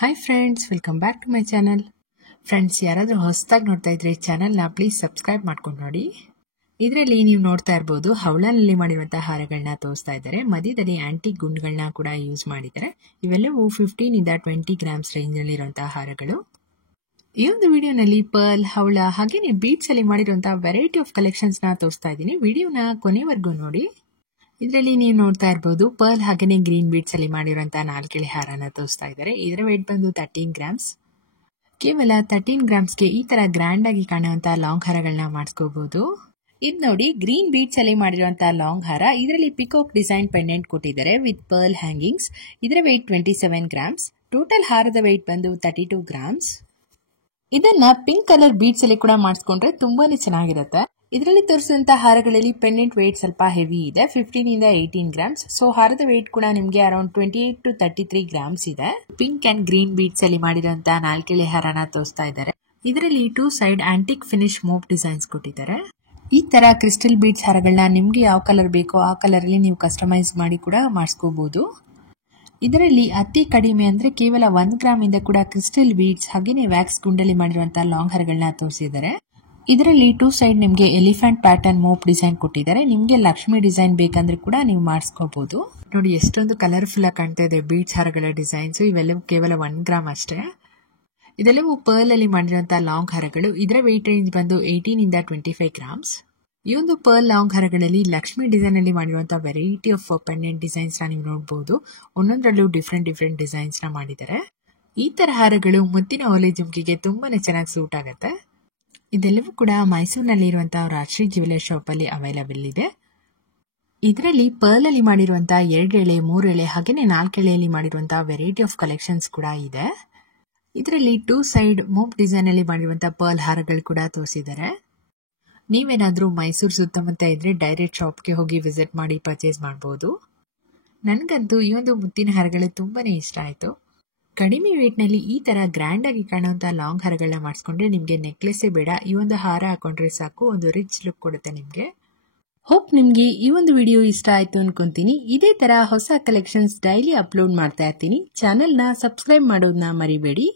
Hi friends, welcome back to my channel. Friends, ಯಾರಾದರೂ ಹೊಸದಾಗಿ ನೋಡ್ತಾ ಇದ್ರೆ ಈ ಚಾನಲ್ನ ಪ್ಲೀಸ್ ಸಬ್ಸ್ಕ್ರೈಬ್ ಮಾಡ್ಕೊಂಡು ನೋಡಿ. ಇದರಲ್ಲಿ ನೀವು ನೋಡ್ತಾ ಇರ್ಬೋದು, ಹವಳನಲ್ಲಿ ಮಾಡಿರುವಂತಹ ಹಾರಗಳನ್ನ ತೋರಿಸ್ತಾ ಇದ್ದಾರೆ. ಮಧ್ಯದಲ್ಲಿ ಆಂಟಿಕ್ ಗುಂಡುಗಳನ್ನ ಕೂಡ ಯೂಸ್ ಮಾಡಿದ್ದಾರೆ. ಇವೆಲ್ಲವೂ 15 ಇಂದ 20 ಗ್ರಾಮ್ಸ್ ರೇಂಜ್ನಲ್ಲಿರುವಂತಹ ಹಾರಗಳು. ಈ ಒಂದು ವಿಡಿಯೋನಲ್ಲಿ ಪರ್ಲ್, ಹವಳ ಹಾಗೇನೆ ಬೀಡ್ಸ್ ಅಲ್ಲಿ ಮಾಡಿರುವಂತಹ ವೆರೈಟಿ ಆಫ್ ಕಲೆಕ್ಷನ್ಸ್ ನ ತೋರಿಸ್ತಾ ಇದ್ದೀನಿ. ವಿಡಿಯೋನ ಕೊನೆವರೆಗೂ ನೋಡಿ. ಇದರಲ್ಲಿ ನೀವು ನೋಡ್ತಾ ಇರಬಹುದು, ಪರ್ಲ್ ಹಾಗೇನೆ ಗ್ರೀನ್ ಬೀಡ್ಸ್ ಅಲ್ಲಿ ಮಾಡಿರುವಂತಹ 4 ಎಳೆ ಹಾರನ ತೋರಿಸ್ತಾ ಇದ್ದಾರೆ. ಇದರ ವೇಟ್ ಬಂದು 13 ಗ್ರಾಮ್ಸ್. ಕೇವಲ 13 ಗ್ರಾಮ್ಸ್ಗೆ ಈ ತರ ಗ್ರ್ಯಾಂಡ್ ಆಗಿ ಕಾಣುವಂತಹ ಲಾಂಗ್ ಹಾರಗಳನ್ನ ಮಾಡಿಸ್ಕೋಬಹುದು. ಇದು ನೋಡಿ, ಗ್ರೀನ್ ಬೀಡ್ಸ್ ಅಲ್ಲಿ ಮಾಡಿರುವಂತಹ ಲಾಂಗ್ ಹಾರ. ಇದರಲ್ಲಿ ಪಿಕಾಕ್ ಡಿಸೈನ್ ಪೆಂಡೆಂಟ್ ಕೊಟ್ಟಿದ್ದಾರೆ ವಿತ್ ಪರ್ಲ್ ಹ್ಯಾಂಗಿಂಗ್ಸ್. ಇದರ ವೇಟ್ 27 ಗ್ರಾಮ್ಸ್. ಟೋಟಲ್ ಹಾರದ ವೇಟ್ ಬಂದು 32 ಗ್ರಾಮ್ಸ್. ಇದನ್ನ ಪಿಂಕ್ ಕಲರ್ ಬೀಡ್ಸ್ ಅಲ್ಲಿ ಕೂಡ ಮಾಡಿಸ್ಕೊಂಡ್ರೆ ತುಂಬಾನೇ ಚೆನ್ನಾಗಿರುತ್ತೆ. ಇದರಲ್ಲಿ ತೋರಿಸಿದಂತಹ ಹಾರಗಳಲ್ಲಿ ಪೆಂಡೆಂಟ್ ವೇಟ್ ಸ್ವಲ್ಪ ಹೆವಿ ಇದೆ, 15 ಇಂದ 18 ಗ್ರಾಮ್ಸ್. ಸೊ ಹಾರದ ವೇಟ್ ಕೂಡ ನಿಮಗೆ ಅರೌಂಡ್ 28 to 33 ಗ್ರಾಮ್ಸ್ ಇದೆ. ಪಿಂಕ್ ಅಂಡ್ ಗ್ರೀನ್ ಬೀಡ್ಸ್ ಅಲ್ಲಿ ಮಾಡಿರುವಂತಹ 4 ಎಳೆ ಹಾರನ ತೋರಿಸ್ತಾ ಇದ್ದಾರೆ. ಇದರಲ್ಲಿ 2 side antique finish mop designs ಕೊಟ್ಟಿದ್ದಾರೆ. ಈ ತರ ಕ್ರಿಸ್ಟಲ್ ಬೀಡ್ಸ್ ಹಾರಗಳನ್ನ ನಿಮ್ಗೆ ಯಾವ ಕಲರ್ ಬೇಕೋ ಆ ಕಲರ್ ಅಲ್ಲಿ ನೀವು ಕಸ್ಟಮೈಸ್ ಮಾಡಿ ಕೂಡ ಮಾಡಿಸ್ಕೋಬಹುದು. ಇದರಲ್ಲಿ ಅತಿ ಕಡಿಮೆ ಅಂದ್ರೆ ಕೇವಲ 1 ಗ್ರಾಮ್ ಇಂದ ಕೂಡ ಕ್ರಿಸ್ಟಲ್ ಬೀಡ್ಸ್ ಹಾಗೇನೆ ವ್ಯಾಕ್ಸ್ ಗುಂಡಲ್ಲಿ ಮಾಡಿರುವಂತಹ ಲಾಂಗ್ ಹಾರಗಳನ್ನ ತೋರಿಸಿದ್ದಾರೆ. ಇದರಲ್ಲಿ 2 ಸೈಡ್ ನಿಮಗೆ ಎಲಿಫೆಂಟ್ ಪ್ಯಾಟರ್ನ್ ಮೋಪ್ ಡಿಸೈನ್ ಕೊಟ್ಟಿದ್ದಾರೆ. ನಿಮ್ಗೆ ಲಕ್ಷ್ಮಿ ಡಿಸೈನ್ ಬೇಕಂದ್ರೆ ಕೂಡ ನೀವು ಮಾಡಿಸ್ಕೋಬಹುದು. ನೋಡಿ ಎಷ್ಟೊಂದು ಕಲರ್ಫುಲ್ ಆಗಿ ಕಾಣ್ತಾ ಇದೆ ಬೀಡ್ಸ್ ಹಾರಗಳ ಡಿಸೈನ್ಸ್. ಇವೆಲ್ಲವೂ ಕೇವಲ 1 ಗ್ರಾಮ್ ಅಷ್ಟೇ. ಇದೆಲ್ಲವೂ ಪರ್ಲ್ ಅಲ್ಲಿ ಮಾಡಿರುವಂತಹ ಲಾಂಗ್ ಹಾರಗಳು. ಇದರ ವೇಟ್ ರೇಂಜ್ ಬಂದು 18 ಇಂದ 25 ಗ್ರಾಮ್ಸ್. ಈ ಒಂದು ಪರ್ಲ್ ಲಾಂಗ್ ಹಾರಗಳಲ್ಲಿ ಲಕ್ಷ್ಮಿ ಡಿಸೈನ್ ಅಲ್ಲಿ ಮಾಡಿರುವಂತಹ ವೆರೈಟಿ ಆಫ್ ಪೆಂಡೆಂಟ್ ಡಿಸೈನ್ಸ್ ನ ನೀವು ನೋಡಬಹುದು. ಒಂದೊಂದರಲ್ಲೂ ಡಿಫ್ರೆಂಟ್ ಡಿಸೈನ್ಸ್ ನ ಮಾಡಿದ್ದಾರೆ. ಈ ತರ ಹಾರಗಳು ಮುತ್ತಿನ ಓಲೆ ಜುಮ್ಕಿಗೆ ತುಂಬಾನೇ ಚೆನ್ನಾಗಿ ಸೂಟ್ ಆಗುತ್ತೆ. ಇದೆಲ್ಲವೂ ಕೂಡ ಮೈಸೂರಿನಲ್ಲಿ ಇರುವಂತಹ ರಾಜಶ್ರೀ ಜ್ಯುವೆಲರ್ ಶಾಪ್ ಅಲ್ಲಿ ಅವೈಲಬಲ್ ಇದೆ. ಇದರಲ್ಲಿ ಪರ್ಲ್ ಅಲ್ಲಿ ಮಾಡಿರುವಂತಹ 2 ಎಳೆ, 3 ಎಳೆ ಹಾಗೇನೆ 4 ಎಳೆಯಲ್ಲಿ ಮಾಡಿರುವಂತಹ ವೆರೈಟಿ ಆಫ್ ಕಲೆಕ್ಷನ್ಸ್ ಕೂಡ ಇದೆ. ಇದರಲ್ಲಿ 2 ಸೈಡ್ ಮೋಪ್ ಡಿಸೈನ್ ಅಲ್ಲಿ ಮಾಡಿರುವಂತಹ ಪರ್ಲ್ ಹಾರಗಳು ಕೂಡ ತೋರಿಸಿದ್ದಾರೆ. ನೀವೇನಾದ್ರೂ ಮೈಸೂರು ಸುತ್ತಮುತ್ತ ಇದ್ರೆ ಡೈರೆಕ್ಟ್ ಶಾಪ್ಗೆ ಹೋಗಿ ವಿಸಿಟ್ ಮಾಡಿ ಪರ್ಚೇಸ್ ಮಾಡಬಹುದು. ನನಗಂತೂ ಈ ಒಂದು ಮುತ್ತಿನ ಹಾರಗಳು ತುಂಬಾನೇ ಇಷ್ಟ ಆಯ್ತು. ಕಡಿಮೆ ವೇಟ್ ನಲ್ಲಿ ಈ ತರ ಗ್ರ್ಯಾಂಡ್ ಆಗಿ ಕಾಣುವಂತಹ ಲಾಂಗ್ ಹಾರಗಳನ್ನ ಮಾಡಿಸ್ಕೊಂಡ್ರೆ ನಿಮ್ಗೆ ನೆಕ್ಲೆಸೇ ಬೇಡ, ಈ ಒಂದು ಹಾರ ಹಾಕೊಂಡ್ರೆ ಸಾಕು, ಒಂದು ರಿಚ್ ಲುಕ್ ಕೊಡುತ್ತೆ ನಿಮ್ಗೆ. ಹೋಪ್ ನಿಮ್ಗೆ ಈ ಒಂದು ವಿಡಿಯೋ ಇಷ್ಟ ಆಯ್ತು ಅನ್ಕೊಂತೀನಿ. ಇದೇ ತರ ಹೊಸ ಕಲೆಕ್ಷನ್ಸ್ ಡೈಲಿ ಅಪ್ಲೋಡ್ ಮಾಡ್ತಾ ಇರ್ತೀನಿ. ಚಾನೆಲ್ನ ಸಬ್ಸ್ಕ್ರೈಬ್ ಮಾಡೋದನ್ನ ಮರಿಬೇಡಿ.